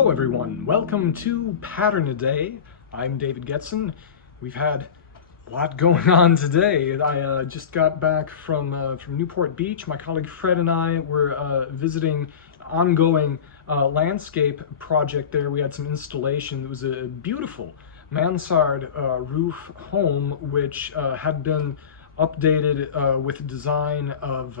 Hello everyone, welcome to Pattern-A-Day. I'm David Getson. We've had a lot going on today. I just got back from Newport Beach. My colleague Fred and I were visiting an ongoing landscape project there. We had some installation. It was a beautiful mansard roof home which had been updated with a design of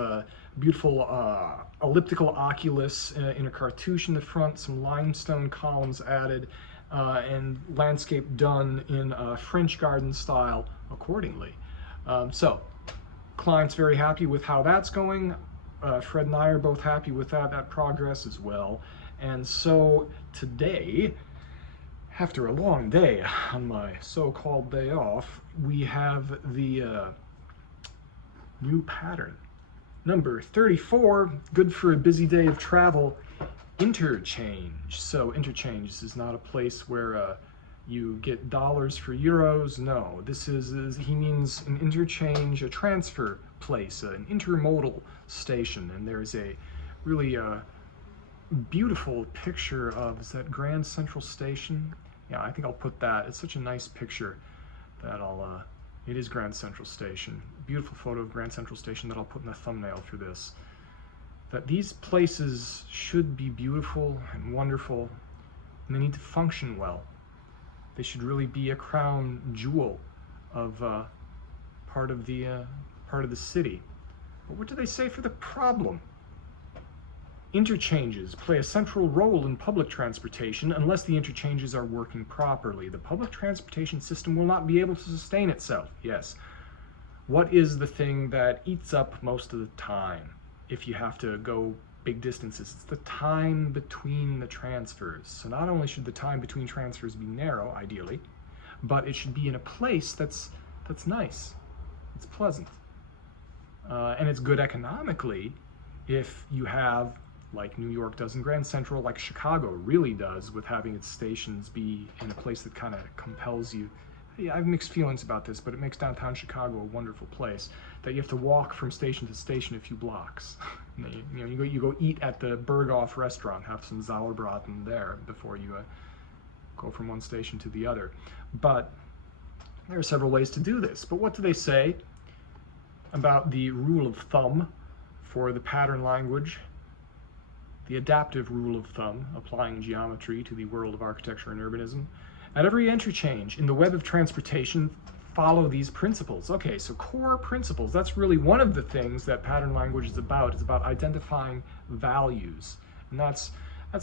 beautiful elliptical oculus in a cartouche in the front, some limestone columns added, and landscape done in French garden style accordingly. So, client's very happy with how that's going. Fred and I are both happy with that progress as well. And so today, after a long day on my so-called day off, we have the new pattern. Number 34, good for a busy day of travel, Interchange. So Interchange, this is not a place where you get dollars for euros. No, this is he means an interchange, a transfer place, an intermodal station. And there's a really beautiful picture of, is that Grand Central Station? Yeah, I think I'll put that. It's such a nice picture that it is Grand Central Station. Beautiful photo of Grand Central Station that I'll put in the thumbnail for this. That these places should be beautiful and wonderful, and they need to function well. They should really be a crown jewel of part of the city. But what do they say for the problem? Interchanges play a central role in public transportation unless the interchanges are working properly. The public transportation system will not be able to sustain itself. Yes. What is the thing that eats up most of the time if you have to go big distances? It's the time between the transfers. So not only should the time between transfers be narrow, ideally, but it should be in a place that's nice, it's pleasant, and it's good economically if you have, like New York does in Grand Central, like Chicago really does with having its stations be in a place that kind of compels you. Yeah, I have mixed feelings about this, but it makes downtown Chicago a wonderful place, that you have to walk from station to station a few blocks. You go eat at the Berghoff restaurant, have some Sauerbraten there before you go from one station to the other. But there are several ways to do this. But what do they say about the rule of thumb for the pattern language? The adaptive rule of thumb, applying geometry to the world of architecture and urbanism. At every interchange in the web of transportation, follow these principles. Okay, so core principles, that's really one of the things that pattern language is about. It's about identifying values. And that's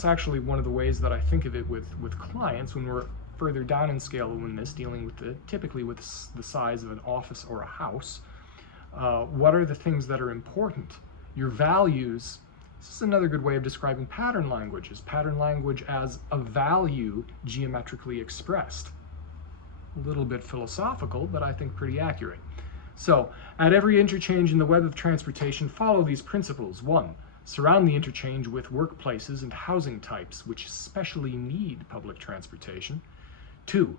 actually one of the ways that I think of it with clients when we're further down in scale than this, dealing with typically with the size of an office or a house. What are the things that are important? Your values. This is another good way of describing pattern language, is pattern language as a value geometrically expressed. A little bit philosophical, but I think pretty accurate. So, at every interchange in the web of transportation, follow these principles. 1. Surround the interchange with workplaces and housing types which especially need public transportation. 2.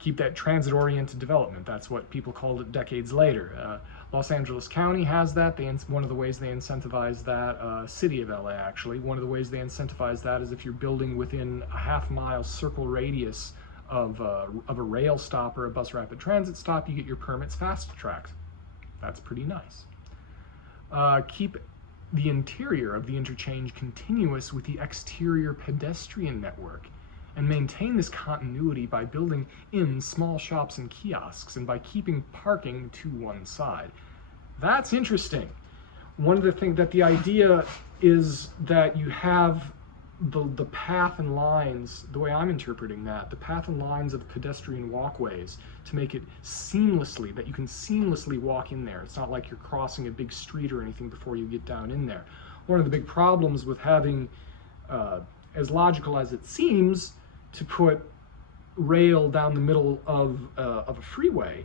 Keep that transit-oriented development. That's what people called it decades later. Los Angeles County has that. One of the ways they incentivize that, City of LA actually, one of the ways they incentivize that is if you're building within a half-mile circle radius of a rail stop or a bus rapid transit stop, you get your permits fast-tracked. That's pretty nice. Keep the interior of the interchange continuous with the exterior pedestrian network, and maintain this continuity by building in small shops and kiosks and by keeping parking to one side. That's interesting. One of the things that the idea is that you have the path and lines, the way I'm interpreting that, the path and lines of the pedestrian walkways to make it seamlessly, that you can seamlessly walk in there. It's not like you're crossing a big street or anything before you get down in there. One of the big problems with having, as logical as it seems, to put rail down the middle of a freeway,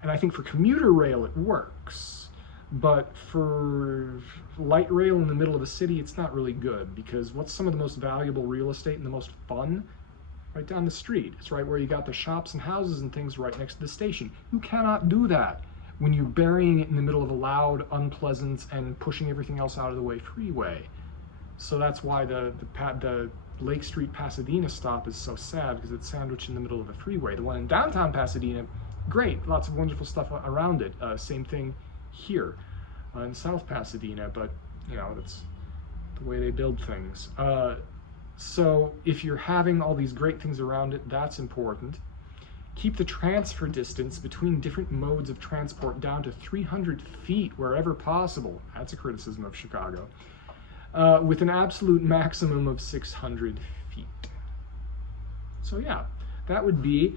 and I think for commuter rail it works, but for light rail in the middle of a city it's not really good, because what's some of the most valuable real estate and the most fun? Right down the street. It's right where you got the shops and houses and things right next to the station. You cannot do that when you're burying it in the middle of a loud, unpleasant, and pushing everything else out of the way freeway. So that's why the Lake Street Pasadena stop is so sad because it's sandwiched in the middle of the freeway. The one in downtown Pasadena, great, lots of wonderful stuff around it. Same thing here in South Pasadena, but you know, that's the way they build things. So if you're having all these great things around it, that's important. Keep the transfer distance between different modes of transport down to 300 feet wherever possible. That's a criticism of Chicago. With an absolute maximum of 600 feet. So yeah, that would be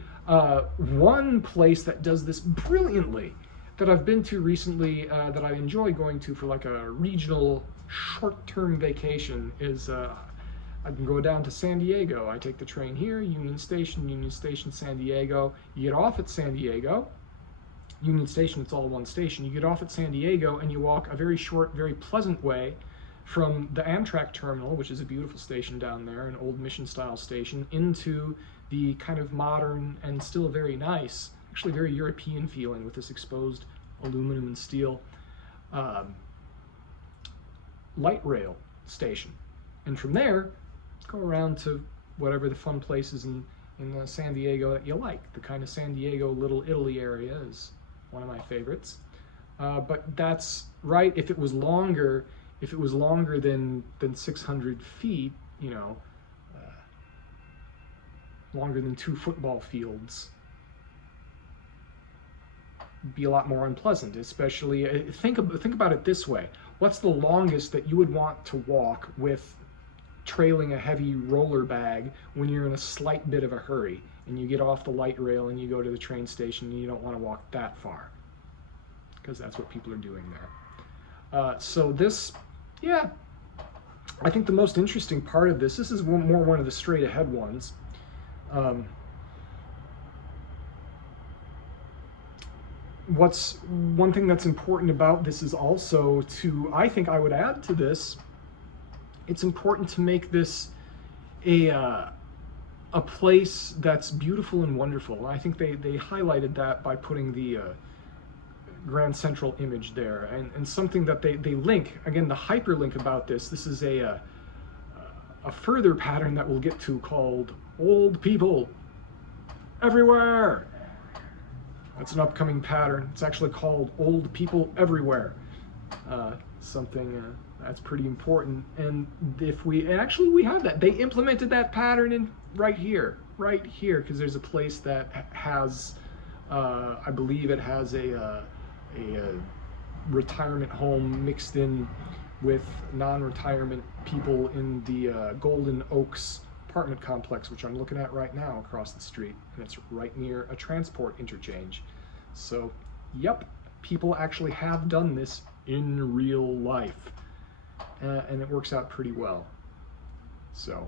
one place that does this brilliantly that I've been to recently, that I enjoy going to for like a regional short-term vacation is I can go down to San Diego. I take the train here, Union Station, San Diego. You get off at San Diego. Union Station, it's all one station. You get off at San Diego and you walk a very short, very pleasant way from the Amtrak terminal, which is a beautiful station down there, an old mission-style station, into the kind of modern and still very nice, actually very European feeling with this exposed aluminum and steel light rail station. And from there, go around to whatever the fun places in San Diego that you like. The kind of San Diego Little Italy area is one of my favorites. But that's right, if it was longer than 600 feet, you know, longer than 2 football fields, be a lot more unpleasant. Especially, think about it this way. What's the longest that you would want to walk with trailing a heavy roller bag when you're in a slight bit of a hurry and you get off the light rail and you go to the train station and you don't want to walk that far? Because that's what people are doing there. So this, yeah, I think the most interesting part of this is more one of the straight ahead ones. What's one thing that's important about this is also to, I think I would add to this, it's important to make this a place that's beautiful and wonderful. And I think they highlighted that by putting the Grand Central image there, and something that they link, again, the hyperlink about this is a further pattern that we'll get to called Old People Everywhere. That's an upcoming pattern. It's actually called Old People Everywhere. Something that's pretty important. And if we have that. They implemented that pattern in right here, because there's a place that has, I believe it has a retirement home mixed in with non-retirement people in the Golden Oaks apartment complex, which I'm looking at right now across the street, and it's right near a transport interchange. So, yep, people actually have done this in real life, and it works out pretty well. So,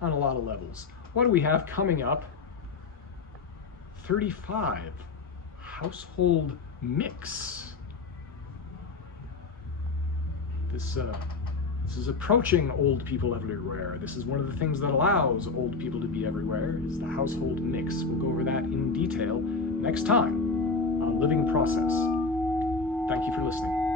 on a lot of levels. What do we have coming up? 35, household mix. This is approaching Old People Everywhere. This is one of the things that allows old people to be everywhere, is the household mix. We'll go over that in detail next time on Living Process. Thank you for listening.